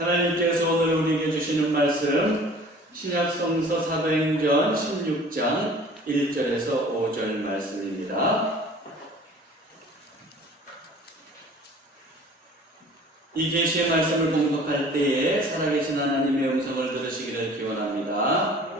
하나님께서 오늘 우리에게 주시는 말씀 신약성서 사도행전 16장 1절에서 5절 말씀입니다. 이 계시의 말씀을 봉독할 때에 살아계신 하나님의 음성을 들으시기를 기원합니다.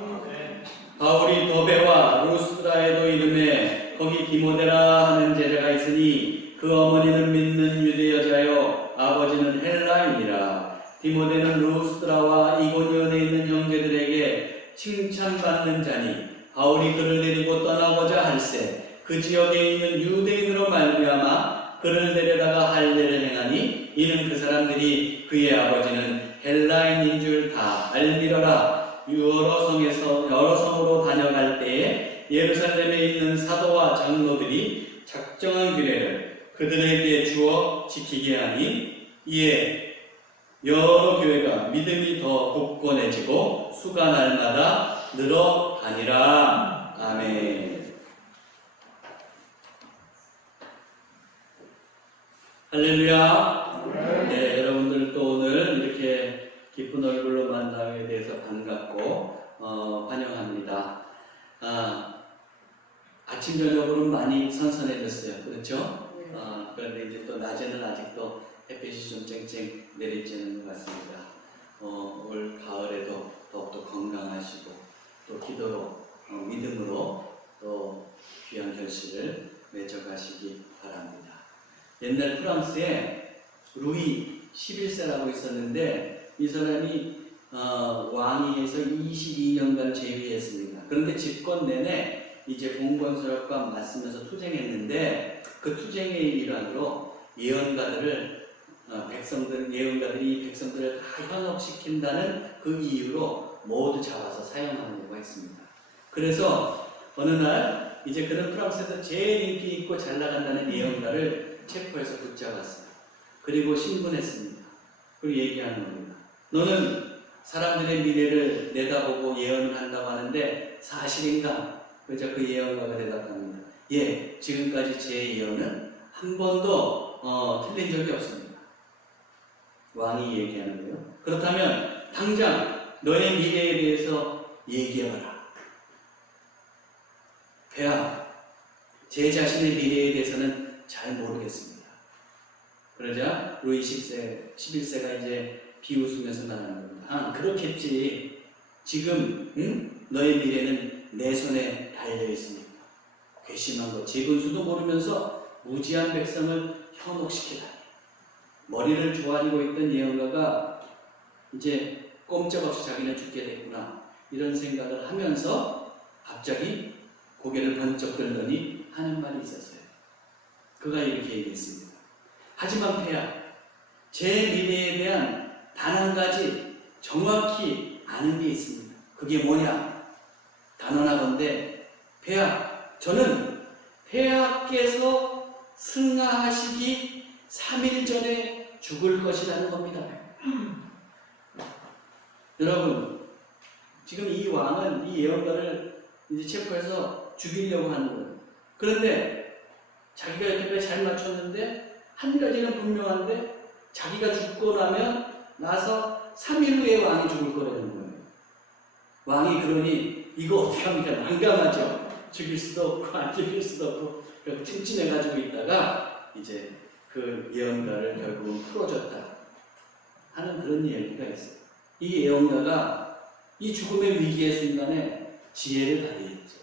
바울이 더베와 루스드라에도 이름에 거기 디모데라 하는 제자가 있으니 그 어머니는 믿는 유대 여자요 아버지는 헬라인이라. 디모데는 루스드라와 이고니온에 있는 형제들에게 칭찬받는 자니 바울이 그를 데리고 떠나고자 할세 그 지역에 있는 유대인으로 말미암아 그를 데려다가 할례를 행하니 이는 그 사람들이 그의 아버지는 헬라인인 줄 다 알미러라. 여러 성으로 다녀갈 때에 예루살렘에 있는 사도와 장로들이 작정한 규례를 그들에게 주어 지키게 하니 이에 여러 교회가 믿음이 더 굳건해지고 수가 날마다 늘어가니라. 아멘. 할렐루야. 네, 여러분들 또 오늘 이렇게 기쁜 얼굴로 만나게 돼서 반갑고 환영합니다. 아침 저녁으로는 많이 선선해졌어요. 그렇죠? 그런데 이제 또 낮에는 아직도 햇빛이 좀 쨍쨍 내리쬐는 것 같습니다. 올 가을에도 더욱더 건강하시고 또 기도로 믿음으로 또 귀한 결실을 맺어가시기 바랍니다. 옛날 프랑스에 루이 11세라고 있었는데 이 사람이 왕위에서 22년간 재위했습니다. 그런데 집권 내내 이제 봉건설과 맞서면서 투쟁했는데 그 투쟁의 일환으로 예언가들이 백성들을 다 현혹시킨다는 그 이유로 모두 잡아서 사용하려고 했습니다. 그래서 어느 날 이제 그런 프랑스에서 제일 인기 있고 잘 나간다는 예언가를 체포해서 붙잡았어요. 그리고 신문했습니다. 그리고 얘기하는 겁니다. 너는 사람들의 미래를 내다보고 예언을 한다고 하는데 사실인가? 그래서 그 예언가가 대답합니다. 예, 지금까지 제 예언은 한 번도 틀린 적이 없습니다. 왕이 얘기하는 거예요. 그렇다면 당장 너의 미래에 대해서 얘기해봐라. 폐하, 제 자신의 미래에 대해서는 잘 모르겠습니다. 그러자 루이 11세가 이제 비웃으면서 말하는 겁니다. 그렇겠지. 지금 너의 미래는 내 손에 달려있으니까. 괘씸한 것, 재군수도 모르면서 무지한 백성을 현혹시키다니. 머리를 조아리고 있던 예언가가 이제 꼼짝없이 자기는 죽게 됐구나 이런 생각을 하면서 갑자기 고개를 번쩍 들더니 하는 말이 있었어요. 그가 이렇게 얘기했습니다. 하지만 폐하, 제 미래에 대한 단 한 가지 정확히 아는 게 있습니다. 그게 뭐냐? 단언하건대 폐하, 저는 폐하께서 승하하시기 3일 전에 죽을 것이라는 겁니다. 여러분, 지금 이 왕은 이 예언가를 이제 체포해서 죽이려고 하는 거예요. 그런데 자기가 이렇게 잘 맞췄는데 한 가지는 분명한데 자기가 죽고 나서 3일 후에 왕이 죽을 거라는 거예요. 왕이 그러니 이거 어떻게 합니까? 난감하죠. 죽일 수도 없고 안 죽일 수도 없고 그렇게 찜찜해가지고 있다가 이제 그 예언가를 결국은 풀어줬다 하는 그런 얘기가 있어요. 이 예언가가 이 죽음의 위기의 순간에 지혜를 발휘했죠.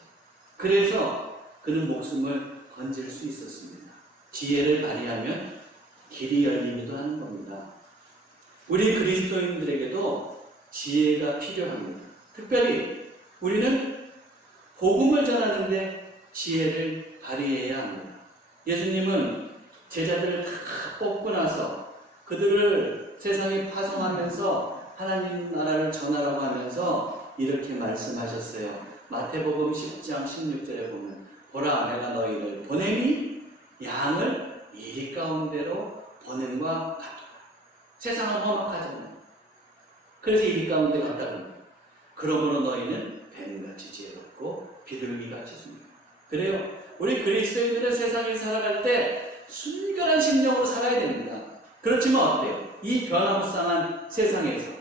그래서 그는 목숨을 건질 수 있었습니다. 지혜를 발휘하면 길이 열리기도 하는 겁니다. 우리 그리스도인들에게도 지혜가 필요합니다. 특별히 우리는 복음을 전하는데 지혜를 발휘해야 합니다. 예수님은 제자들을 다 뽑고 나서 그들을 세상에 파송하면서 하나님 나라를 전하라고 하면서 이렇게 말씀하셨어요. 마태복음 10장 16절에 보면 보라, 내가 너희를 보내니 양을 이리 가운데로 보냄과 같다. 세상은 험악하잖아요. 그래서 이리 가운데 갔다는 거예요. 그러므로 너희는 뱀같이 지혜롭고 비둘기같이 순결. 그래요. 우리 그리스도인들은 세상에 살아갈 때 순결한 심령으로 살아야 됩니다. 그렇지만 어때요? 이 변화무쌍한 세상에서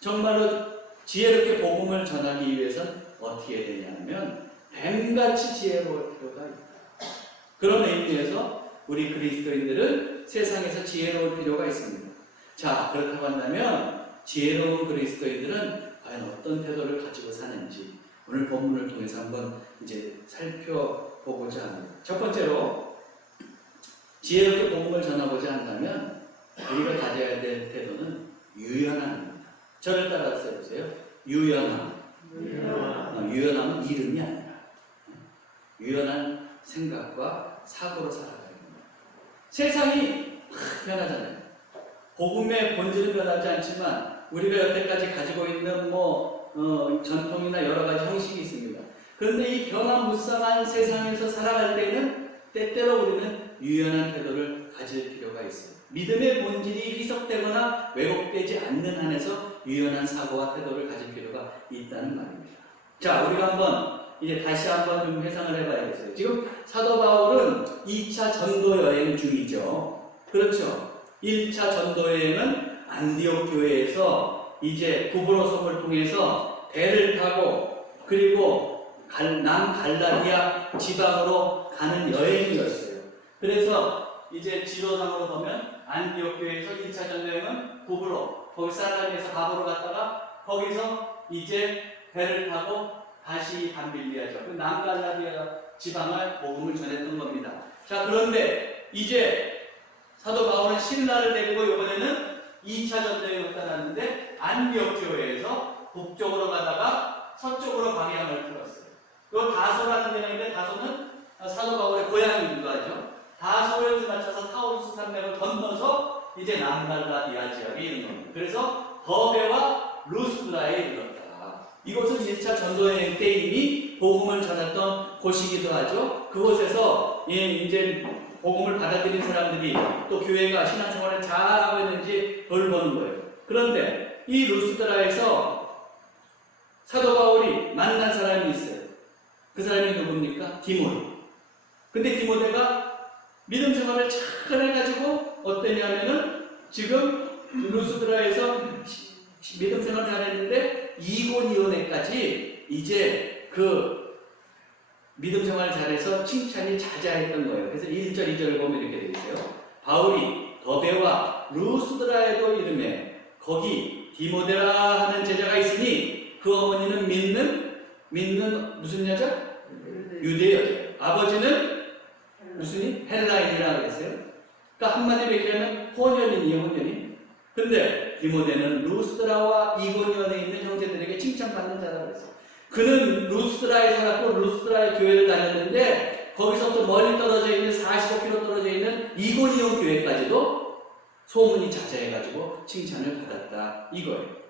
정말로 지혜롭게 복음을 전하기 위해서는 어떻게 되냐면 뱀같이 지혜로울 필요가 있다. 그런 의미에서 우리 그리스도인들은 세상에서 지혜로울 필요가 있습니다. 자, 그렇다고 한다면 지혜로운 그리스도인들은 과연 어떤 태도를 가지고 사는지 오늘 본문을 통해서 한번 이제 살펴보고자 합니다. 첫 번째로 지혜롭게 복음을 전하고자 한다면 우리가 가져야 될 태도는 유연함입니다. 저를 따라서 해보세요. 유연함. 유연함은 이름이 아니라 유연한 생각과 사고로 살아가는 겁니다. 세상이 변하잖아요. 복음의 본질은 변하지 않지만 우리가 여태까지 가지고 있는 전통이나 여러 가지 형식이 있습니다. 그런데 이 변화무쌍한 세상에서 살아갈 때는 때때로 우리는 유연한 태도를 가질 필요가 있어요. 믿음의 본질이 희석되거나 왜곡되지 않는 한에서 유연한 사고와 태도를 가질 필요가 있다는 말입니다. 자, 우리가 한번 이제 다시 한번 좀 회상을 해봐야겠어요. 지금 사도 바울은 2차 전도 여행 중이죠. 그렇죠. 1차 전도 여행은 안디옥 교회에서 이제 구브로 섬을 통해서 배를 타고 그리고 남갈라디아 지방으로 가는 여행이었어요. 그래서 이제 지도상으로 보면 안디옥 교회에서 1차 전도 여행은 구브로, 거기 살라미에서 바보로 갔다가 거기서 이제 배를 타고 다시 밤빌리아죠. 그 남갈라디아 지방을 복음을 전했던 겁니다. 자, 그런데 이제 사도 바울은 신라를 데리고 이번에는 2차 전도여행을 떠났는데 안디옥 교회에서 북쪽으로 가다가 서쪽으로 방향을 틀었어요. 그 다소라는 데가 있는데 다소는 사도 바울의 고향이기도 하죠. 다소를 지나쳐서 타우루스 산맥을 건너서 이제 남갈라디아 지역에 이른 겁니다. 그래서 더베와 루스드라에 이르렀다. 이곳은 1차 전도여행 때 이미 복음을 전했던 곳이기도 하죠. 그곳에서 이제 복음을 받아들인 사람들이 또 교회가 신앙생활을 잘하고 있는지 돌보는 거예요. 그런데 이 루스드라에서 사도 바울이 만난 사람이 있어요. 그 사람이 누굽니까? 디모데. 근데 디모데가 믿음 생활을 잘 해가지고 어떠냐면은 지금 루스드라에서 믿음 생활을 잘했는데 이고니온에까지 이제 그 믿음 생활을 잘해서 칭찬이 자자했던 거예요. 그래서 1절, 2절을 보면 이렇게 되어 있어요. 바울이 더베와 루스드라에도 이름에 거기 디모데라 하는 제자가 있으니 그 어머니는 믿는 무슨 여자? 유대 여자. 아버지는 무슨 헬라인이라고 그랬어요. 그러니까 한마디로 얘기하면 혼연인이에요, 혼연인. 근데 디모데는 루스드라와 이고니온에 있는 형제들에게 칭찬받는 자라고 그랬어요. 그는 루스드라에 살았고 루스드라의 교회를 다녔는데 거기서부터 멀리 떨어져 있는 45km 떨어져 있는 이고니온 교회까지도 소문이 자자해가지고 칭찬을 받았다 이거예요.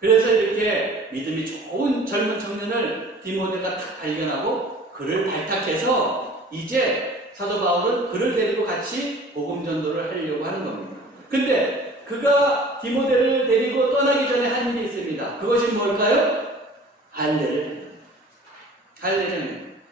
그래서 이렇게 믿음이 좋은 젊은 청년을 디모데가 딱 발견하고 그를 발탁해서 이제 사도 바울은 그를 데리고 같이 복음 전도를 하려고 하는 겁니다. 근데 그가 디모데를 데리고 떠나기 전에 한 일이 있습니다. 그것이 뭘까요? 할례를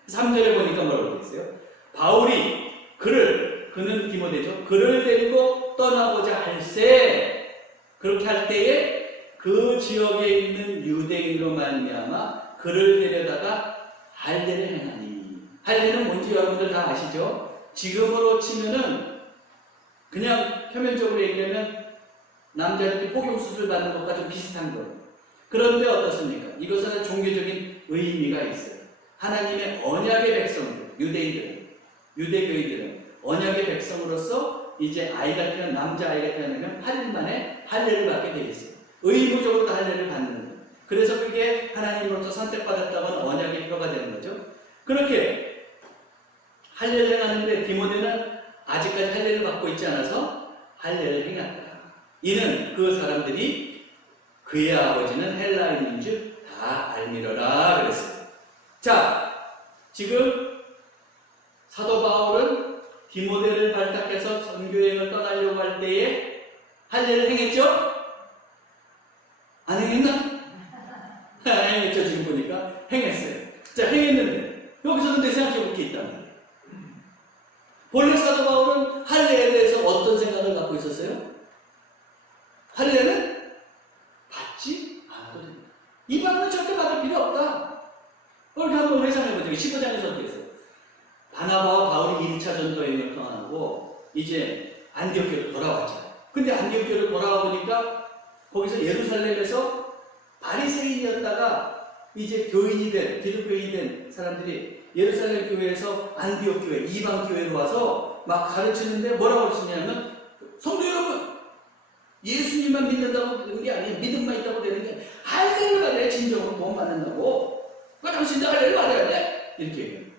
3절에 보니까 뭐라고 되어 있어요? 바울이 그는 디모데죠. 그를 데리고 떠나고자 할세 그렇게 할 때에 그 지역에 있는 유대인으로 말미암아 그를 데려다가 할례를 행하니. 할례는 뭔지 여러분들 다 아시죠? 지금으로 치면은 그냥 표면적으로 얘기하면 남자들이 포경수술 받는 것과 좀 비슷한 거예요. 그런데 어떻습니까? 이것은 종교적인 의미가 있어요. 하나님의 언약의 백성들, 유대교인들은 언약의 백성으로서 이제 남자아이가 태어나면 8일 만에 할례를 받게 되어 있어요. 의무적으로 할례를 받는 거예요. 그래서 그게 하나님으로부터 선택받았다고 언약의 표가 되는 거죠. 그렇게 할례를 행하는데 디모데는 아직까지 할례를 받고 있지 않아서 할례를 행했다. 이는 그 사람들이 그의 아버지는 헬라인인 줄 다 알미러라 그랬어요. 자, 지금 사도 바울은 디모데를 발탁해서 전교여행을 떠나려고 할 때에 할례를 행했죠? 안 행했나? 행했죠. 지금 보니까 행했어요. 자, 행했는데 여기서 근데 생각해볼 게 있단 말이에요. 본래 사도 바울은 할례에 대해서 어떤 생각을 갖고 있었어요? 우리 한번 회상해보죠. 15장에서 어떻게 했어요? 바나바와 바울이 1차 전도 여행을 떠나고 이제 안디옥교로 돌아왔죠. 근데 안디옥교로 돌아와 보니까 거기서 예루살렘에서 바리새인이었다가 이제 교인이 된, 기독교인이 된 사람들이 예루살렘 교회에서 안디옥 교회, 이방 교회로 와서 막 가르치는데 뭐라고 했냐면, 성도 여러분, 예수님만 믿는다고 되는 게 아니에요. 믿음만 있다고 되는 게 아니에요. 할례를 받아야 진정으로 구원 받는다고. 그러니까 당신도 할례를 받아야 돼. 이렇게 얘기해요.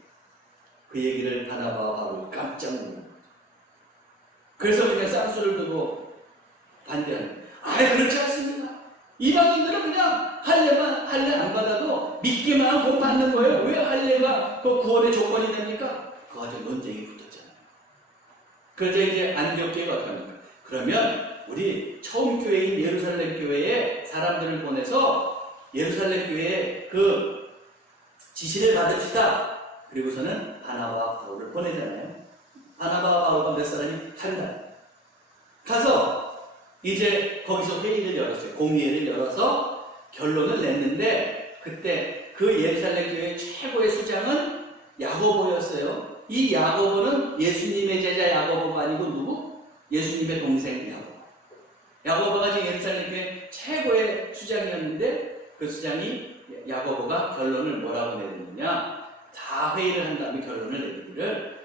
그 얘기를 바나바와 바울이 깜짝 놀란 거죠. 그래서 그냥 쌍수를 두고 반대하는 거예요. 아예 그렇지 않습니다. 이방인들은 그냥 할례 안 받아도 믿기만 하고 구원 받는 거예요. 왜 할례가 그 구원의 조건이 됩니까? 그거 가지고 논쟁이 붙었잖아요. 그래서 이제 안디옥 교회가 어떻게 합니까? 그러면 우리 처음 교회인 예루살렘 교회에 사람들을 보내서 예루살렘 교회에 그 지시를 받읍시다. 그리고서는 바나바와 바울을 보내잖아요. 바나바와 바울과 몇 사람이 간다. 가서 이제 거기서 회의를 열었어요. 공의회를 열어서 결론을 냈는데, 그때 그 예루살렘 교회의 최고의 수장은 야고보였어요. 이 야고보는 예수님의 제자 야고보가 아니고 누구? 예수님의 동생 야고보. 야고보가 지금 예루살렘 교회 최고의 수장이었는데, 그 수장이 야고보가 결론을 뭐라고 내렸느냐? 다 회의를 한 다음에 결론을 내리기를,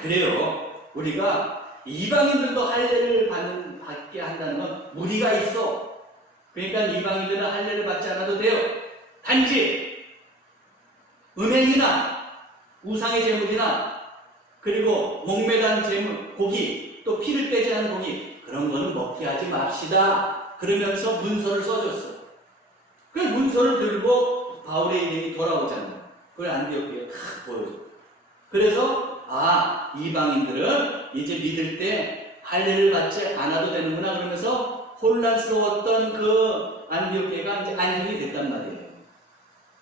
그래요. 우리가 이방인들도 할례를 받게 한다는 건 무리가 있어. 그러니까 이방인들은 할례를 받지 않아도 돼요. 단지 음행이나 우상의 제물이나 그리고 목매단 제물, 고기, 또 피를 빼지 않은 고기, 그런 거는 먹게 하지 맙시다. 그러면서 문서를 써줬어. 그 문서를 들고 바울의 이름이 돌아오잖아요. 그걸 안디옥교회에 탁 보여줘. 그래서 이방인들은 이제 믿을 때 할례를 받지 않아도 되는구나 그러면서 혼란스러웠던 그 안디옥교회가 이제 안정이 됐단 말이에요.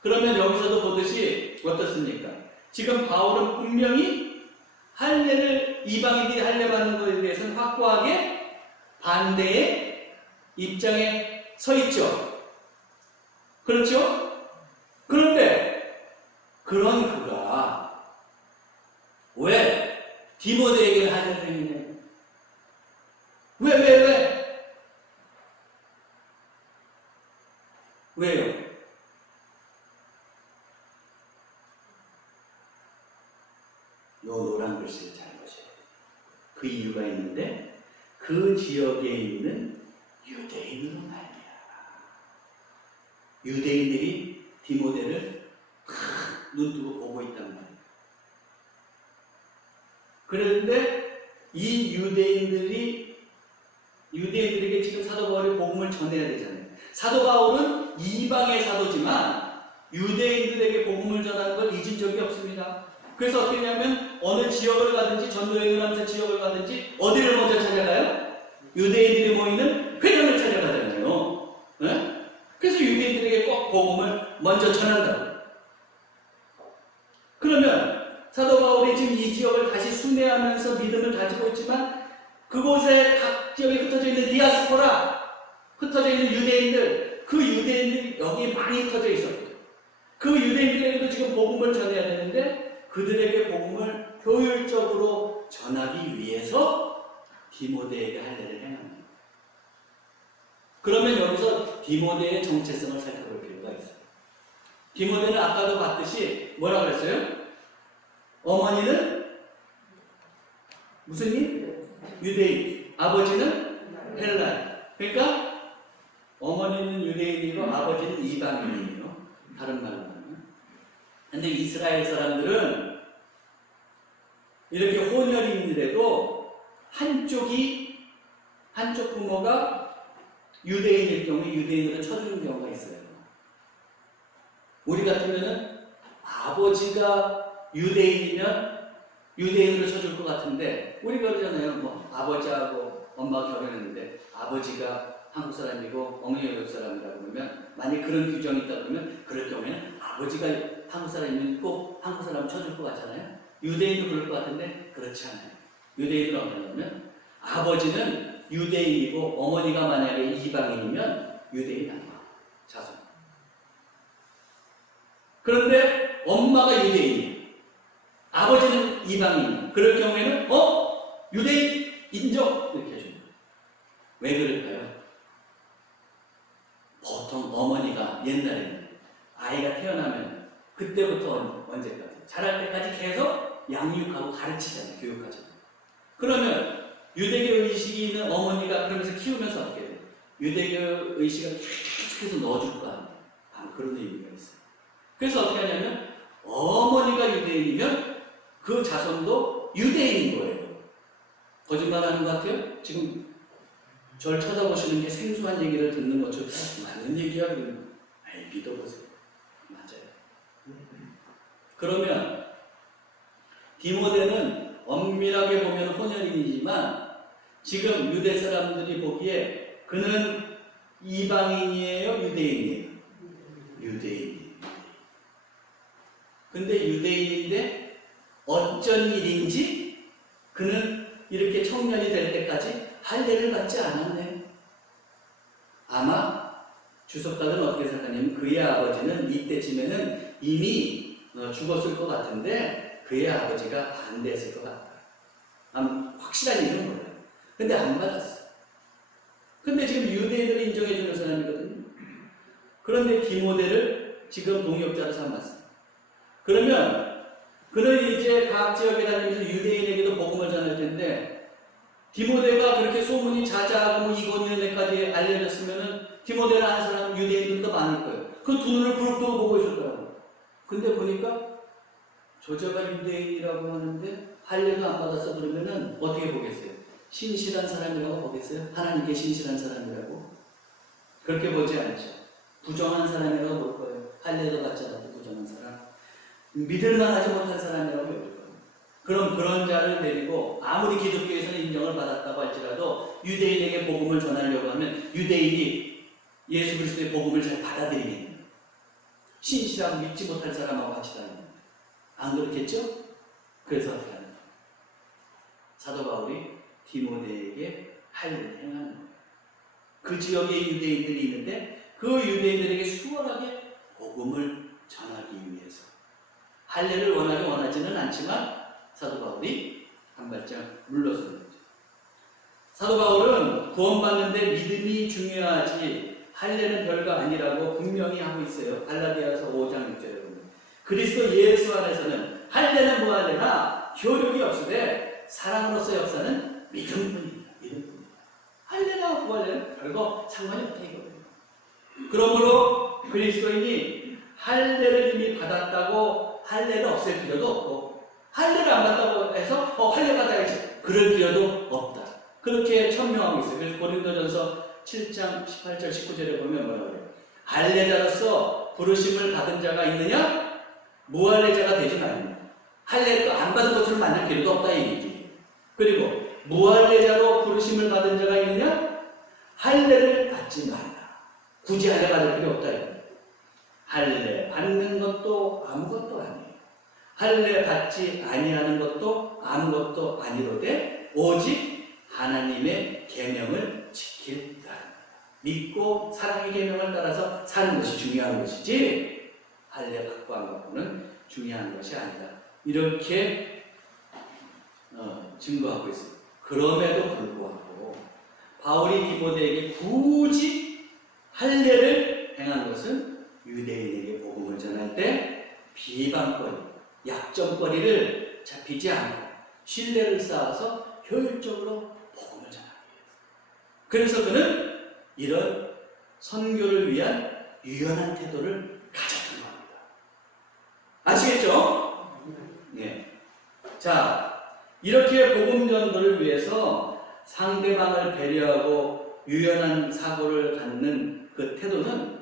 그러면 여기서도 보듯이 어떻습니까? 지금 바울은 분명히 할례를, 이방인들이 할례 받는 것에 대해서는 확고하게 반대의 입장에 서 있죠. 그렇죠? 그런데 그런 그가 왜 디모데에게 할례를 행했냐? 왜요? 노란 글씨를 잘 보세요. 그 이유가 있는데, 그 지역에 있는 유대인으로 말이야. 유대인들이 디모데를 눈 뜨고 보고 있단 말이에요. 그런데 이 유대인들에게 지금 사도 바울이 복음을 전해야 되잖아요. 사도 바울은 이방의 사도지만 유대인들에게 복음을 전하는 걸 잊은 적이 없습니다. 그래서 어떻게 하냐면 어느 지역을 가든지 전도여행을 하면서 지역을 가든지 어디를 먼저 찾아가요? 유대인들이 모이는 회당을 찾아가잖아요. 네? 그래서 유대인들에게 꼭 복음을 먼저 전한다고. 그러면 사도 바울이 지금 이 지역을 다시 순회하면서 믿음을 가지고 있지만, 그곳에 각 지역에 흩어져 있는 디아스포라, 흩어져 있는 유대인들, 그 유대인들이 여기 많이 흩어져 있었고, 그 유대인들에게도 지금 복음을 전해야 되는데, 그들에게 복음을 효율적으로 전하기 위해서 디모데에게 할례를 행합니다. 그러면 여기서 디모데의 정체성을 살펴볼 필요가 있어요. 디모데는 아까도 봤듯이 뭐라고 그랬어요? 어머니는 무슨 일? 유대인. 아버지는 헬라인. 그러니까 어머니는 유대인이고 아버지는 이방인이에요. 다른 말로 하면. 근데 이스라엘 사람들은 이렇게 혼혈인데도 한쪽 부모가 유대인일 경우에 유대인으로 쳐주는 경우가 있어요. 우리 같으면은 아버지가 유대인이면 유대인으로 쳐줄 것 같은데, 우리가 그러잖아요. 뭐 아버지하고 엄마가 결혼했는데 아버지가 한국 사람이고 어머니가 외국 사람이라고 그러면, 만약 그런 규정이 있다 그러면 그럴 경우에는 아버지가 한국 사람이면 꼭 한국 사람을 쳐줄 것 같잖아요. 유대인도 그럴 것 같은데 그렇지 않아요. 유대인은 어떠냐면 아버지는 유대인이고 어머니가 만약에 이방인이면 유대인 아니에요. 자손. 그런데 엄마가 유대인이에요. 아버지는 이방인. 그럴 경우에는 유대인 인정 이렇게 해줍니다. 왜 그럴까요? 보통 어머니가 옛날에는 아이가 태어나면 그때부터 언제까지 자랄 때까지 계속 양육하고 가르치잖아요. 교육하잖아요. 그러면 유대교 의식이 있는 어머니가 그러면서 키우면서 어떻게 돼요? 유대교 의식을 계속해서 넣어줄 거 아니에요. 그런 의미가 있어요. 그래서 어떻게 하냐면 어머니가 유대인이면 그 자손도 유대인인 거예요. 거짓말하는 것 같아요? 지금 절 쳐다보시는 게 생소한 얘기를 듣는 것처럼 맞는 얘기야? 믿어보세요. 맞아요. 그러면 디모데는 엄밀하게 보면 혼혈인이지만 지금 유대 사람들이 보기에 그는 이방인이에요? 유대인이에요? 유대인이에요. 근데 유대인인데 어쩐 일인지 그는 이렇게 청년이 될 때까지 할례를 받지 않았네. 아마 주석가들은 어떻게 생각하냐면 그의 아버지는 이때쯤에는 이미 죽었을 것 같은데 그의 아버지가 반대했을 것 같다. 아마 확실한 이유는 몰라요. 근데 안 받았어. 근데 지금 유대인을 인정해주는 사람이거든요. 그런데 디모데를 지금 동역자로 삼았어요. 그러면 그는 이제 각 지역에 다니면서 유대인에게도 복음을 전할 텐데 디모데가 그렇게 소문이 자자하고 이고니온에까지 알려졌으면은 디모데를 아는 사람은 유대인들도 많을 거예요. 그 두 눈을 부릅뜨고 보고 있을 거라고. 근데 보니까 저자가 유대인이라고 하는데 할례도 안 받았어 그러면은 어떻게 보겠어요? 신실한 사람이라고 보겠어요? 하나님께 신실한 사람이라고? 그렇게 보지 않죠. 부정한 사람이라고 볼 거예요. 할례도 받지 않았고 부정한 사람. 믿을만하지 못한 사람이라고 여길 거예요. 그럼 그런 자를 데리고 아무리 기독교에서는 인정을 받았다고 할지라도 유대인에게 복음을 전하려고 하면 유대인이 예수 그리스도의 복음을 잘 받아들이겠네요. 신실하고 믿지 못할 사람하고 같이 다니는. 안 그렇겠죠? 그래서 어떻게 하는 거예요? 사도 바울이 디모데에게 할례를 행하는 거예요. 그 지역에 유대인들이 있는데 그 유대인들에게 수월하게 복음을 전하기 위해서 할례를 워낙에 원하지는 않지만 사도 바울이 한 발짝 물러서는 거죠. 사도 바울은 구원받는데 믿음이 중요하지 할례는 별거 아니라고 분명히 하고 있어요. 갈라디아서 5장 6절에 보면 그리스도 예수 안에서는 할례는 무할례나 효력이 없으되 사랑으로서 역사는 믿음뿐입니다. 믿음뿐입니다. 할례나 무할례는 별거 상관이 없다 이거예요. 그러므로 그리스도인이 할례를 이미 받았다고 할례를 없앨 필요도 없고 할례를 안 받았다고 해서 할례 받아야지 그럴 필요도 없다. 그렇게 천명하고 있어요. 그래서 고린도전서 7장 18절 19절에 보면 뭐라고 해요? 할례자로서 부르심을 받은 자가 있느냐? 무할례자가 되지 말라. 할례도 안 받은 것처럼 만들 필요도 없다 이 얘기. 그리고 무할례자로 부르심을 받은 자가 있느냐? 할례를 받지 말라. 굳이 할례 받을 필요 없다. 할례 받는 것도 아무것도 아니에요. 할례 받지 아니하는 것도 아무것도 아니로되 오직 하나님의 계명을 지킬 따릅니다. 믿고 사랑의 계명을 따라서 사는 것이 중요한 것이지 할례 받고 안 받고는 중요한 것이 아니다. 이렇게 증거하고 있습니다. 그럼에도 불구하고 바울이 디모데에게 굳이 할례를 행한 것은 유대인에게 복음을 전할 때 비방거리, 약점거리를 잡히지 않고 신뢰를 쌓아서 효율적으로 복음을 전하기 위해서. 그래서 그는 이런 선교를 위한 유연한 태도를 가졌던 겁니다. 아시겠죠? 네. 자, 이렇게 복음 전도를 위해서 상대방을 배려하고 유연한 사고를 갖는 그 태도는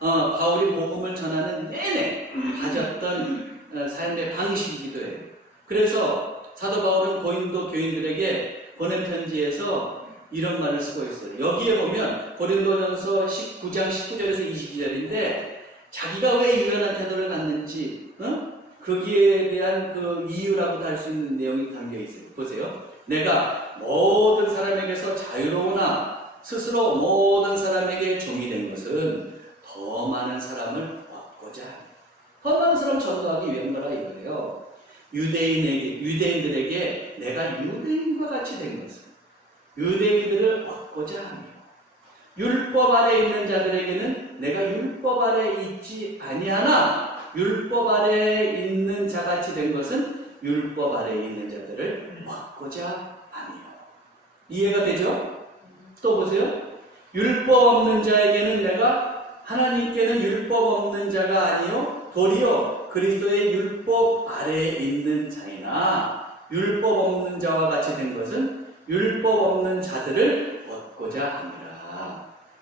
바울이 복음을 전하는 내내 가졌던 삶의 방식이기도 해요. 그래서 사도 바울은 고린도 교인들에게 보낸 편지에서 이런 말을 쓰고 있어요. 여기에 보면 고린도전서 19장 19절에서 22절인데 자기가 왜 유연한 태도를 갖는지 거기에 대한 그 이유라고 할 수 있는 내용이 담겨 있어요. 보세요. 내가 모든 사람에게서 자유로우나 스스로 모든 사람에게 종이 된 것은 더 많은 사람을 얻고자 합니다. 더 많은 사람 전도하기 유대인들에게 내가 유대인과 같이 된 것은 유대인들을 얻고자 하며 율법 아래 있는 자들에게는 내가 율법 아래 있지 아니하나 율법 아래 있는 자같이 된 것은 율법 아래 있는 자들을 얻고자 하며. 이해가 되죠? 또 보세요. 율법 없는 자에게는 내가 하나님께는 율법 없는 자가 아니요 도리어 그리스도의 율법 아래에 있는 자이나 율법 없는 자와 같이 된 것은 율법 없는 자들을 얻고자 함이라.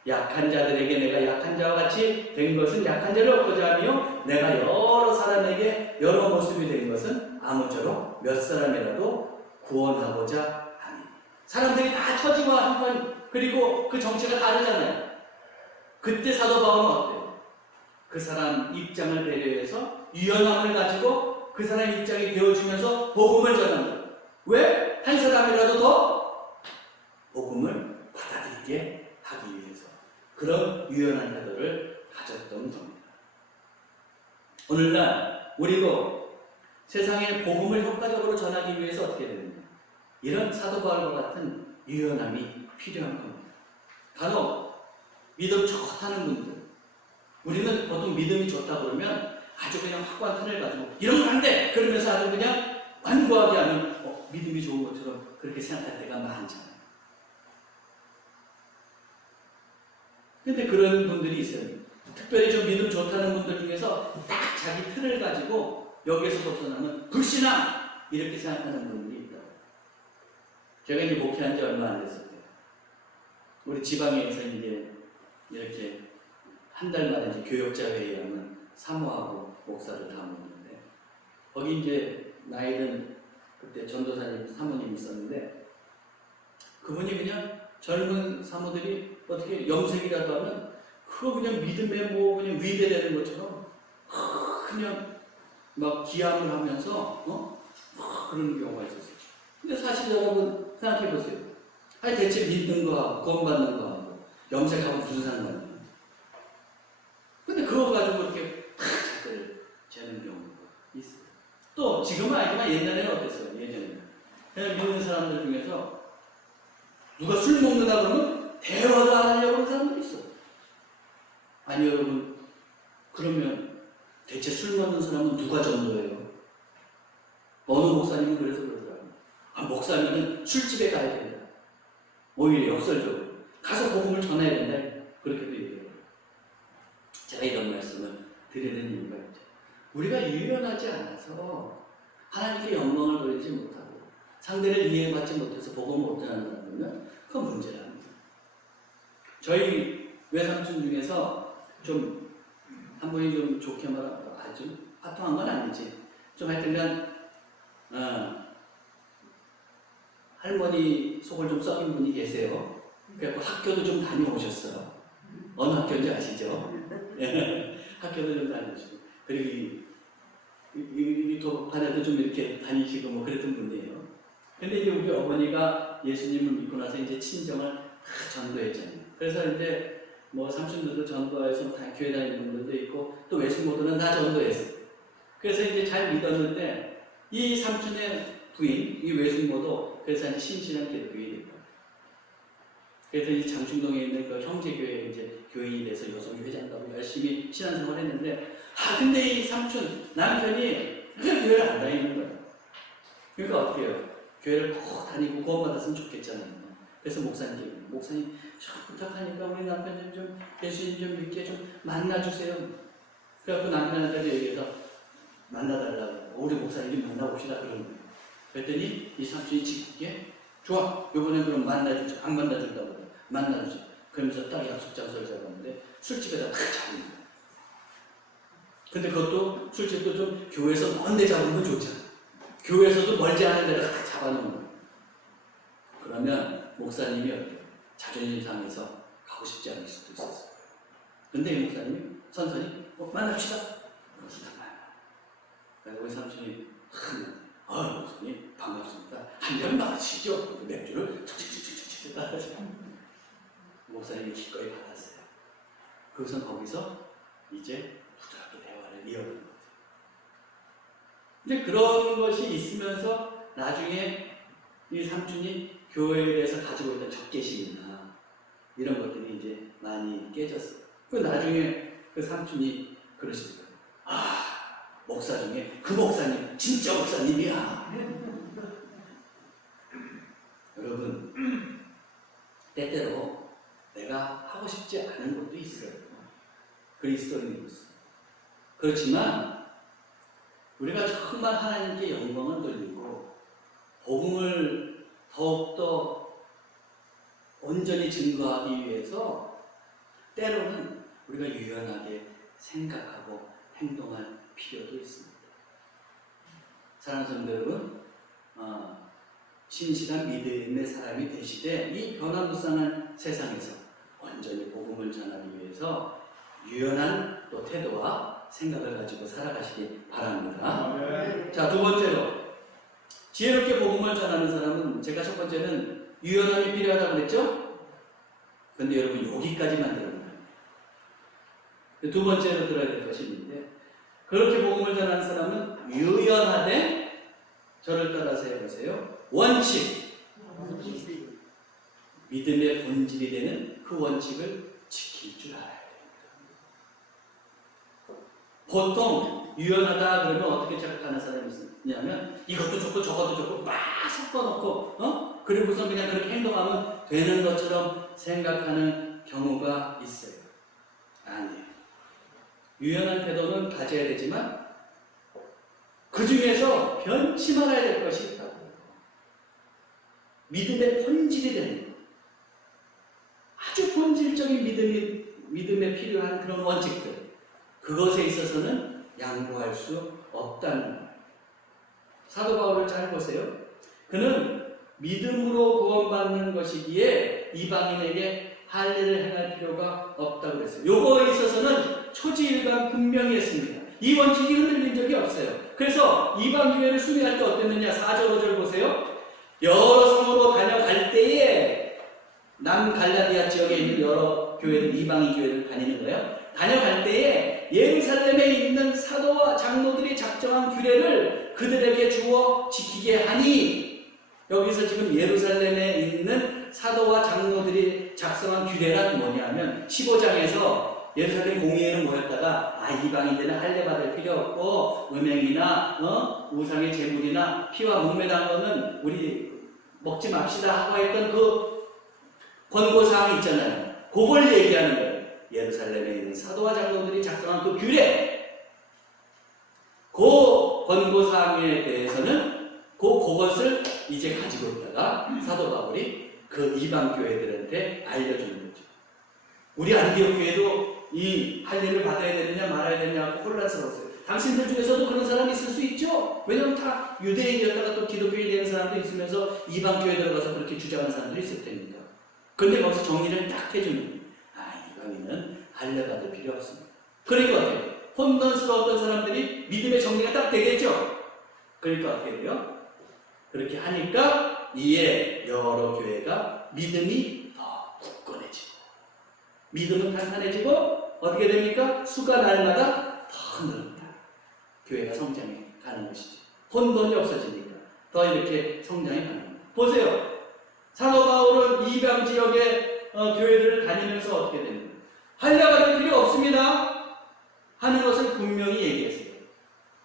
약한 자들에게 내가 약한 자와 같이 된 것은 약한 자를 얻고자 하며 내가 여러 사람에게 여러 모습이 된 것은 아무쪼록 몇 사람이라도 구원하고자 하니. 사람들이 다 처지와 형편 그리고 그 정체가 다르잖아요. 그때 사도 바울은 어때요? 그 사람 입장을 배려해서 유연함을 가지고 그 사람 입장에 되어주면서 복음을 전합니다. 왜? 한 사람이라도 더 복음을 받아들이게 하기 위해서 그런 유연한 태도를 가졌던 겁니다. 오늘날 우리도 세상에 복음을 효과적으로 전하기 위해서 어떻게 됩니까? 이런 사도 바울과 같은 유연함이 필요한 겁니다. 간혹 믿음 좋다는 분들, 우리는 보통 믿음이 좋다 그러면 아주 그냥 확고한 틀을 가지고 이런 건 안 돼! 그러면서 아주 그냥 완고하게 하면 믿음이 좋은 것처럼 그렇게 생각할 때가 많잖아요. 근데 그런 분들이 있어요. 특별히 좀 믿음 좋다는 분들 중에서 딱 자기 틀을 가지고 여기에서 벗어나면 불신앙! 이렇게 생각하는 분들이 있다고. 제가 이제 목회한 지 얼마 안 됐을 때 우리 지방에서 이제 이렇게 한 달 만에 이제 교역자 회의하면 사모하고 목사를 다 모는데 거기 이제 나이든 그때 전도사님 사모님이 있었는데 그분이 그냥 젊은 사모들이 어떻게 염색이라도 하면 그거 그냥 믿음에 뭐 그냥 위배되는 것처럼 그냥 막 기함을 하면서 막 그런 경우가 있었어요. 근데 사실 여러분 생각해 보세요. 아니 대체 믿는 거하고 구원받는 거하고 염색하고 무슨 상관이에요? 근데 그거 가지고 이렇게 잣대를 재는 경우가 있어요. 또 지금은 아니지만 옛날에는 어땠어요? 예전에는 그냥 믿는 사람들 중에서 누가 술 먹는다 그러면 대화도 안 하려고 하는 사람들이 있어요. 아니 여러분 그러면 대체 술 먹는 사람은 누가 전도해요? 어느 목사님은 그래서 그러더라고요. 목사님은 술집에 가야 된다. 오히려 역설적으로 가서 복음을 전해야 된다. 그렇게도 얘기해요. 제가 이런 말씀을 드리는 이유가 있죠. 우리가 유연하지 않아서 하나님께 영광을 돌리지 못하고 상대를 이해받지 못해서 복음을 못 전한다면 그건 문제랍니다. 저희 외삼촌 중에서 좀 한 분이 좀 좋게 말하면 아주 화통한 건 아니지. 좀 하여튼간 할머니 속을 좀 썩인 분이 계세요. 그래서 학교도 좀 다녀오셨어요. 어느 학교인지 아시죠? 학교도 좀 다니시고 그리고 이 도반에도 좀 이렇게 다니시고 뭐 그랬던 분이에요. 근데 이제 우리 어머니가 예수님을 믿고 나서 이제 친정을 다 전도했잖아요. 그래서 이제 뭐 삼촌들도 전도해서 다 교회 다니는 분들도 있고 또 외숙모들은 다 전도했어요. 그래서 이제 잘 믿었는데 이 삼촌의 부인, 이 외숙모도 그래서 한 신실한 기독교인이 됐다. 그래서 이 장충동에 있는 그 형제교회 이제 교인이 돼서 여성 회장하고 열심히 신앙생활을 했는데 근데 이 삼촌 남편이 그냥 교회를 안 다니는 거예요. 그러니까 어떻게 해요? 교회를 꼭 다니고 구원받았으면 좋겠잖아요. 그래서 목사님 좀 부탁하니까 우리 남편 좀 예수님 좀 믿게 좀 만나주세요. 그래갖고 남편한테 얘기해서 만나달라고 우리 목사님 좀 만나봅시다 그러는 거예요. 그랬더니 이 삼촌이 짓궂게 좋아 이번에 그럼 만나주자. 안 만나준다고 그래. 만나주자. 그러면서 딱 약속 장소를 잡았는데 술집에다 탁 잡은 거야. 근데 그것도 술집도 좀 교회에서 먼 데 잡은 건 좋잖아. 교회에서도 멀지 않은 데다 탁 잡아놓은 거야. 그러면 목사님이 어때요? 자존심 상해서 가고 싶지 않을 수도 있었어요. 근데 이 목사님이 선선히 만납시다. 그래서 딱 만나. 그래서 우리 삼촌이 목사님 반갑습니다. 한 잔 마시죠. 맥주를 툭툭툭툭툭 따라서 목사님이 기꺼이 받았어요. 그래서 거기서 이제 부드럽게 대화를 이어가는 거죠. 이제 그런 것이 있으면서 나중에 이 삼촌이 교회에 대해서 가지고 있던 적개심이나 이런 것들이 이제 많이 깨졌어요. 그 나중에 그 삼촌이 그러시더라고요. 아, 목사 중에 그 목사님 진짜 목사님이야. 여러분, 때때로 내가 하고 싶지 않은 것도 있어요. 그리스도인으로서. 그렇지만 우리가 정말 하나님께 영광을 돌리고 복음을 더욱더 온전히 증거하기 위해서 때로는 우리가 유연하게 생각하고 행동할 필요도 있습니다. 사랑하는 성도 여러분, 신실한 믿음의 사람이 되시되 이 변화무쌍한 세상에서 온전히 복음을 전하기 위해서 유연한 또 태도와 생각을 가지고 살아가시기 바랍니다. 자, 두 번째로 지혜롭게 복음을 전하는 사람은, 제가 첫 번째는 유연함이 필요하다고 그랬죠? 근데 여러분 여기까지만 들어보면 두 번째로 들어야 될 것이 있는데, 그렇게 복음을 전하는 사람은 유연하되, 저를 따라서 해보세요. 원칙. 믿음의 본질이 되는 그 원칙을 지킬 줄 알아야 됩니다. 보통 유연하다 그러면 어떻게 착각하는 사람이 있냐면 이것도 좋고 저것도 좋고 막 섞어놓고 그리고서 그냥 그렇게 행동하면 되는 것처럼 생각하는 경우가 있어요. 아니에요. 유연한 태도는 가져야 되지만 그 중에서 변치 말아야 될 것이 있다고. 믿음의 본질이 되는 것. 아주 본질적인 믿음에 필요한 그런 원칙들. 그것에 있어서는 양보할 수 없다는 거예요. 사도 바울을 잘 보세요. 그는 믿음으로 구원받는 것이기에 이방인에게 할례를 행할 필요가 없다고 그랬어요. 요거에 있어서는 초지일관 분명히 했습니다. 이 원칙이 흔들린 적이 없어요. 그래서 이방교회를 순회할 때 어땠느냐. 4절 5절 보세요. 여러 성으로 다녀갈 때에 남갈라디아 지역에 있는 여러 교회들, 이방인 교회를 다니는 거예요. 다녀갈 때에 예루살렘에 있는 사도와 장로들이 작정한 규례를 그들에게 주어 지키게 하니, 여기서 지금 예루살렘에 있는 사도와 장로들이 작성한 규례란 뭐냐면 15장에서 예루살렘 공의회는 모였다가 이방인들은 할례 받을 필요 없고 음행이나 우상의 제물이나 피와 목매단 거는 우리 먹지 맙시다 하고 했던 그 권고사항이 있잖아요. 그걸 얘기하는 거예요. 예루살렘에 있는 사도와 장로들이 작성한 그 규례, 그 권고사항에 대해서는 그것을 이제 가지고 있다가 사도 바울이 그 이방 교회들한테 알려주는 거죠. 우리 안디옥 교회도 이 할례를 받아야 되느냐 말아야 되느냐 하고 혼란스러웠어요. 당신들 중에서도 그런 사람이 있을 수 있죠. 왜냐하면 다 유대인이었다가 또 기독교인이 되는 사람도 있으면서 이방 교회에 들어가서 그렇게 주장하는 사람들이 있을 테니까. 그런데 거기서 정리를 딱 해주는 거예요. 이방인은 할례 받을 필요 없습니다. 그러니까 어때요? 혼돈스러웠던 사람들이 믿음의 정리가 딱 되겠죠. 그러니까 어떻게 돼요? 그렇게 하니까 이에 여러 교회가 믿음이 더 굳건해지고, 믿음은 탄탄해지고, 어떻게 됩니까? 수가 날마다 더 늘었다. 교회가 성장해 가는 것이죠. 혼돈이 없어지니까 더 이렇게 성장해 가는 겁니다. 보세요. 사도 바울은 이방 지역의 교회들을 다니면서 어떻게 됩니까? 할례 받을 필요 없습니다 하는 것을 분명히 얘기했어요.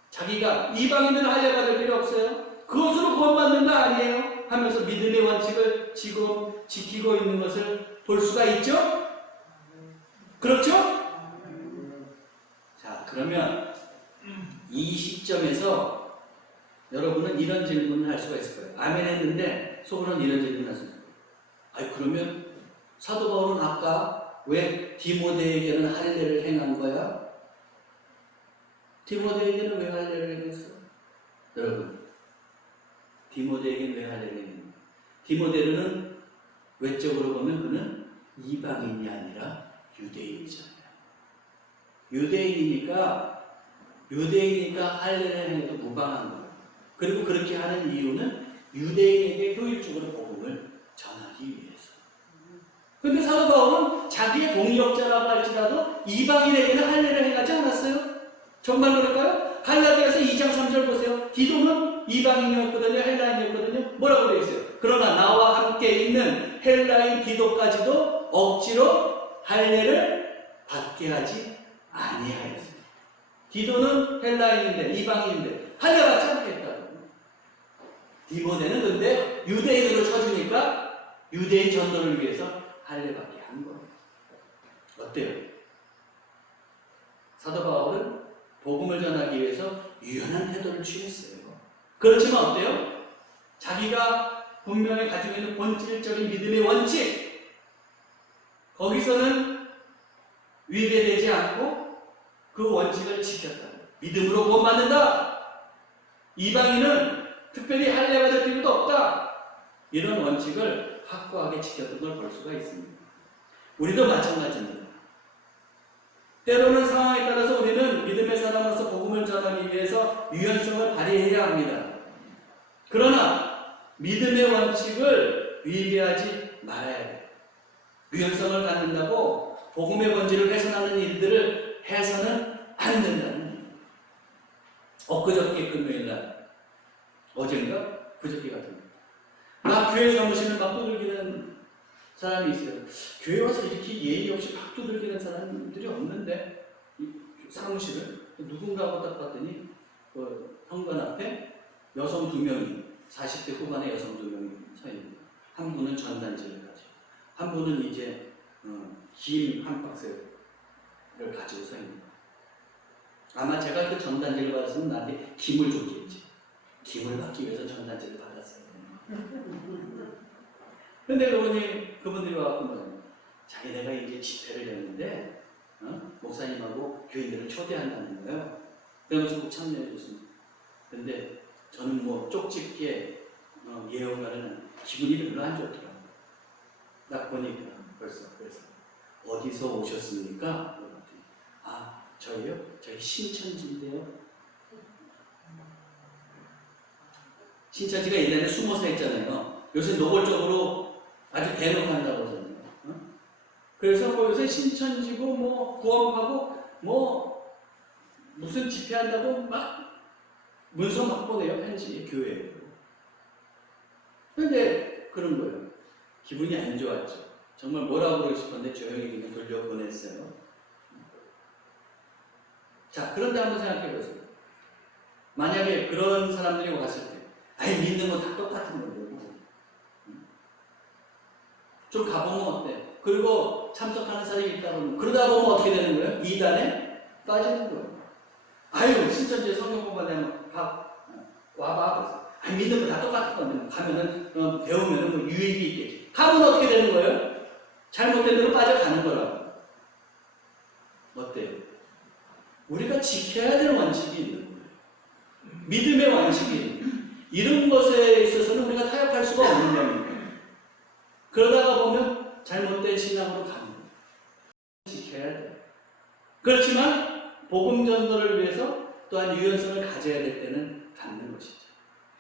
자기가 이방인들은 할례 받을 필요 없어요. 그것으로 구원받는다 아니에요 하면서 믿음의 원칙을 지금 지키고 있는 것을 볼 수가 있죠? 그렇죠? 자, 그러면 이 시점에서 여러분은 이런 질문을 할 수가 있을 거예요. 아멘 했는데 속으로는 이런 질문을 하실 거예요. 그러면 사도 바울은 아까 왜 디모데에게는 할례를 행한 거야? 디모데에게는 왜 할례를 행했어? 여러분, 디모데에게는 왜 할례를 행했냐? 디모데는 외적으로 보면 그는 이방인이 아니라 유대인이잖아요. 유대인이니까 할례를 행해도 무방한 거예요. 그리고 그렇게 하는 이유는 유대인에게 효율적으로 복음을 전하기 위해서. 그런데 사도 바울은 자기의 동역자라고 할지라도 이방인에게는 할례를 행하지 않았어요. 정말 그럴까요? 갈라디아서 2장 3절 보세요. 디도는 이방인이었거든요. 헬라인이었거든요. 뭐라고 되어 있어요? 그러나 나와 함께 있는 헬라인 디도까지도 억지로 할례를 받게 하지 아니하였습니다. 디도는 헬라인인데 이방인인데 할례 받지 않겠다고. 디모데는 근데 유대인으로 쳐주니까 유대인 전도를 위해서 할례 받게 한 거예요. 어때요? 사도 바울은 복음을 전하기 위해서 유연한 태도를 취했어요. 그렇지만 어때요? 자기가 분명히 가지고 있는 본질적인 믿음의 원칙, 거기서는 위배되지 않고 그 원칙을 지켰다. 믿음으로 구원받는다. 이방인은 특별히 할례 받을 필요도 없다. 이런 원칙을 확고하게 지켰던 걸 볼 수가 있습니다. 우리도 마찬가지입니다. 때로는 상황에 따라서 우리는 믿음의 사람으로서 복음을 전하기 위해서 유연성을 발휘해야 합니다. 그러나 믿음의 원칙을 위배하지 말아야 돼요. 유연성을 갖는다고 복음의 본질을 훼손하는 일들을 해서는 안 된다는 얘기예요. 엊그저께 금요일날, 어젠가? 그저께 같은 나 교회 사무실을 막 두들기는 사람이 있어요. 교회 와서 이렇게 예의 없이 막 두들기는 사람들이 없는데 사무실을 누군가 딱 봤더니 그 현관 앞에 여성 2명이 40대 후반의 여성 2명이 서 있는 거예요. 한 분은 전단지를 가지고 한 분은 이제 김 한 박스를 가지고 서 있는 거예요. 아마 제가 그 전단지를 받았으면 나한테 김을 줬겠지. 김을 받기 위해서 전단지를 받았어요. 근데 그분들이 와서 말해요. 자기네가 이제 집회를 했는데 목사님하고 교인들을 초대한다는 거예요. 그러면서 꼭 참여해 줬습니다. 근데 저는 뭐 쪽집게 예언가는 기분이 별로 안 좋더라고요. 딱 보니까 벌써 그래서 어디서 오셨습니까? 아, 저희요? 저희 신천지인데요. 신천지가 옛날에 숨어서 했잖아요. 요새 노골적으로 아주 대놓고 한다고 하잖아요. 그래서 뭐 요새 신천지고 뭐 구원하고 뭐 무슨 집회한다고 막 문서 막 보내요. 편지 교회에. 근데 그런 거예요. 기분이 안 좋았죠. 정말 뭐라고 그러고 싶었는데 조용히 그냥 돌려보냈어요. 자, 그런데 한번 생각해 보세요. 만약에 그런 사람들이 왔을 때 아예 믿는 건 다 똑같은 건데 좀 가보면 어때? 그리고 참석하는 사람이 있다 보면 그러다 보면 어떻게 되는 거예요? 이단에 빠지는 거예요. 아유, 신천지에 성경 공부하면 와봐. 아니, 믿는 거 다 똑같은 건데 가면은 배우면은 뭐 유익이 있겠지. 가면 어떻게 되는 거예요? 잘못된 대로 빠져가는 거라고. 어때요? 우리가 지켜야 될 원칙이 있는 거예요. 믿음의 원칙이 이런 것에 있어서는 우리가 타협할 수가 없는 겁니다. 그러다가 보면 잘못된 신앙으로 가는 거예요. 지켜야 돼요. 그렇지만 복음 전도를 위해서 또한 유연성을 가져야 될 때는 갖는 것이죠.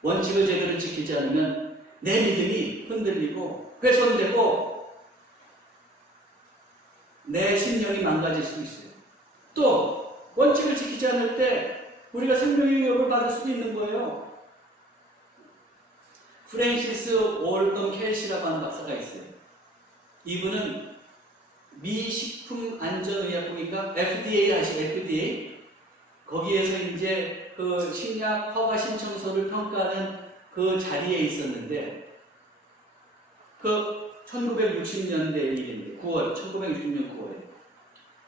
원칙을 제대로 지키지 않으면 내 믿음이 흔들리고 훼손되고 내 심령이 망가질 수 있어요. 또 원칙을 지키지 않을 때 우리가 생명의 위협을 받을 수도 있는 거예요. 프랜시스 올턴 켈시라고 하는 박사가 있어요. 이분은 미 식품안전의약국인가 FDA 아시죠? FDA 거기에서 이제 그 식약 허가 신청서를 평가하는 그 자리에 있었는데 그 1960년대 일인데 1960년 9월에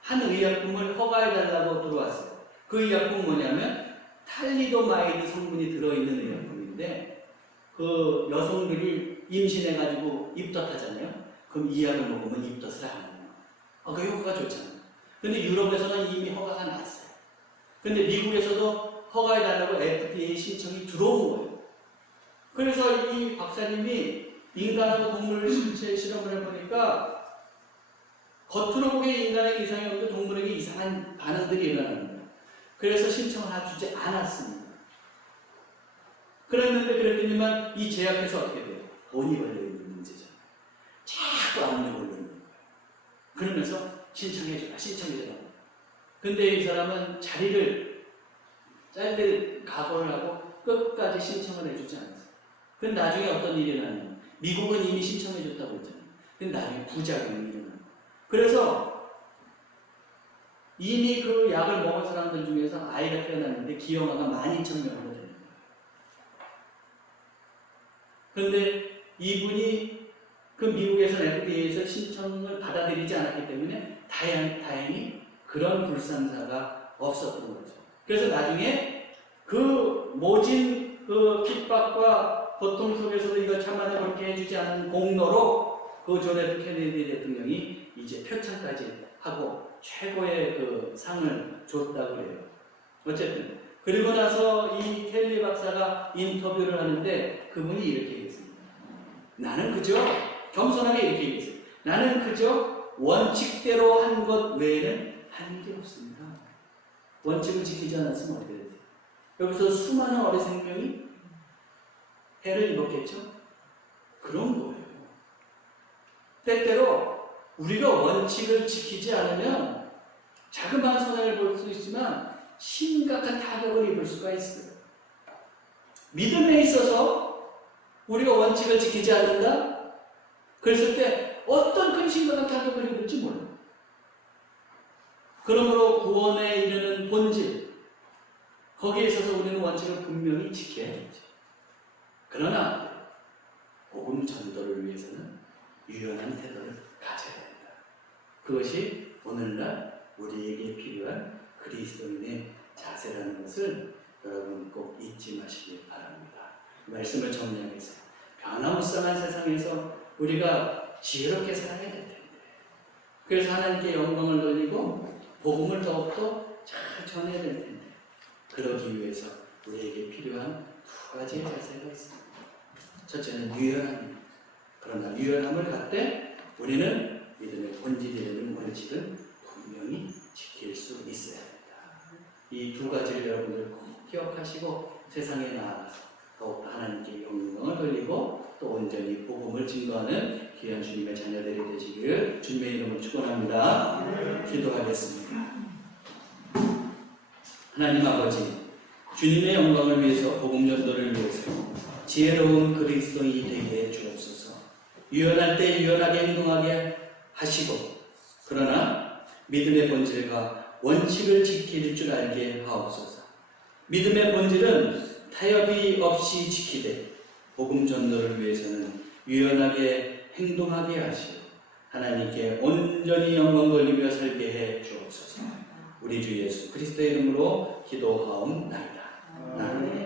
한 의약품을 허가해달라고 들어왔어요. 그 의약품 뭐냐면 탈리도마이드 성분이 들어있는 의약품인데 그 여성들이 임신해가지고 입덧하잖아요. 그럼 이 약을 먹으면 입덧을 안 해요. 그 효과가 좋잖아요. 근데 유럽에서는 이미 허가가 났어요. 근데 미국에서도 허가해달라고 FDA 신청이 들어온 거예요. 그래서 이 박사님이 인간하고 동물 신체 실험을 해보니까 겉으로 보기에 인간에게 이상이 없는데 동물에게 이상한 반응들이 일어나는 거예요. 그래서 신청을 해주지 않았습니다. 그랬더니만 이 제약회사 어떻게 돼요? 돈이 걸려있는 문제잖아요. 자꾸 압력을 넣는 거예요. 그러면서 신청해줘라. 근데 이 사람은 자리를 잘릴 각오를 하고 끝까지 신청을 해주지 않았어요. 그럼 나중에 어떤 일이 일어나냐면 미국은 이미 신청해줬다고 했잖아요. 근데 나중에 부작용이 일어나요. 그래서 이미 그 약을 먹은 사람들 중에서 아이가 태어났는데 기형아가 12,000명으로 되는 거예요. 그런데 이분이 그 미국에서 FDA에서 신청을 받아들이지 않았기 때문에 다행히 그런 불상사가 없었던 거죠. 그래서 나중에 그 모진 그 핍박과 고통 속에서도 이걸 참아내볼게 해주지 않은 공로로 그 존 F 케네디 대통령이 이제 표창까지 하고 최고의 그 상을 줬다고 그래요. 어쨌든 그리고 나서 이 켈리 박사가 인터뷰를 하는데 그분이 이렇게 얘기했습니다. 나는 그저 겸손하게 이렇게 얘기했어요. 나는 그저 원칙대로 한 것 외에는 한 게 없습니다. 원칙을 지키지 않았으면 어떻게 됐어요? 여기서 수많은 어린 생명이 해를 입었겠죠? 그런 거예요. 때때로 우리가 원칙을 지키지 않으면 자그마한 손해를 볼 수 있지만 심각한 타격을 입을 수가 있어요. 믿음에 있어서 우리가 원칙을 지키지 않는다? 그랬을 때 어떤 큰 심각한 타격을 입을지 몰라요. 그러므로 구원에 이르는 본질, 거기에 있어서 우리는 원칙을 분명히 지켜야겠죠. 그러나 복음 전도를 위해서는 유연한 태도를 가져야 된다. 그것이 오늘날 우리에게 필요한 그리스도인의 자세라는 것을 여러분 꼭 잊지 마시길 바랍니다. 말씀을 정리하겠습니다. 변화무쌍한 세상에서 우리가 지혜롭게 살아야 될 텐데, 그래서 하나님께 영광을 돌리고 복음을 더욱더 잘 전해야 될 텐데, 그러기 위해서 우리에게 필요한 두 가지의 자세가 있습니다. 첫째는 유연함입니다. 그러나 유연함을 갖되 우리는 믿음의 본질이 되는 원칙을 분명히 지킬 수 있어야 합니다. 이 두 가지를 여러분들 꼭 기억하시고 세상에 나아가서 더욱 하나님께 영광을 돌리고 또 온전히 복음을 증거하는 귀한 주님의 자녀들이 되시기를 주님의 이름으로 축원합니다. 기도하겠습니다. 하나님 아버지, 주님의 영광을 위해서 복음 전도를 위해서 지혜로운 그리스도인이 되게 해 주옵소서. 유연할 때 유연하게 행동하게 하시고, 그러나 믿음의 본질과 원칙을 지킬 줄 알게 하옵소서. 믿음의 본질은 타협이 없이 지키되 복음 전도를 위해서는 유연하게 행동하게 하시고 하나님께 온전히 영광 돌리며 살게 해 주옵소서. 우리 주 예수 그리스도의 이름으로 기도하옵나이다. 아멘.